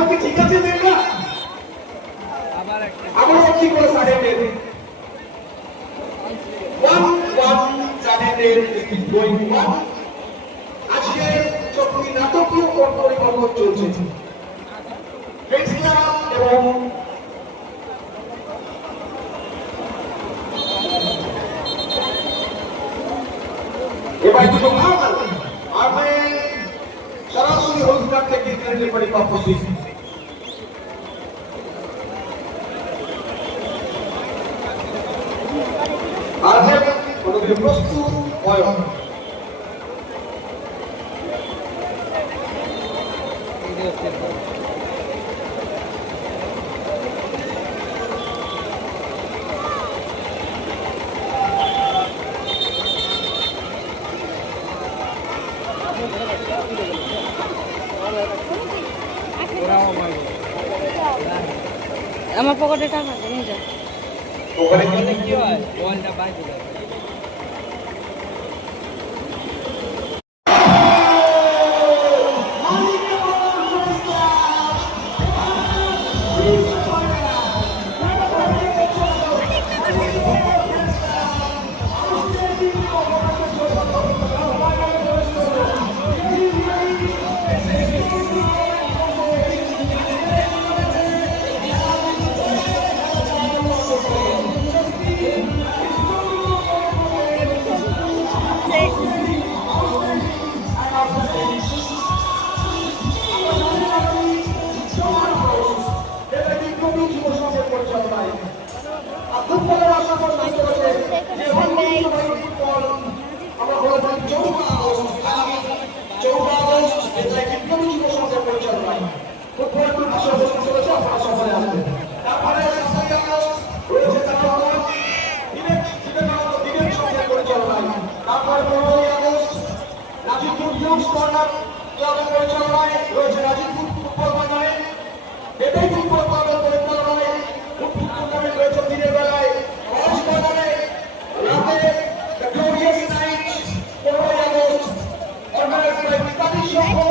আমার কি ঠিক আছে না? আমরা কি করে সাইডে 1-1 জানেদের গোয়িং 1 আজকে চক্রী নাটকীয় পরিকল্পনা চলছে এবং এবার দুটো আমি সরাসরি হোস্টার থেকে ক্রিকেটের পরিকল্পনা করছি আর ওদের প্রস্তুত হয় আমার পকেটে টাকা নিয়ে যাও। ওখানে কি হয় বলটা বাইরে যায়। Organized by Pakistan.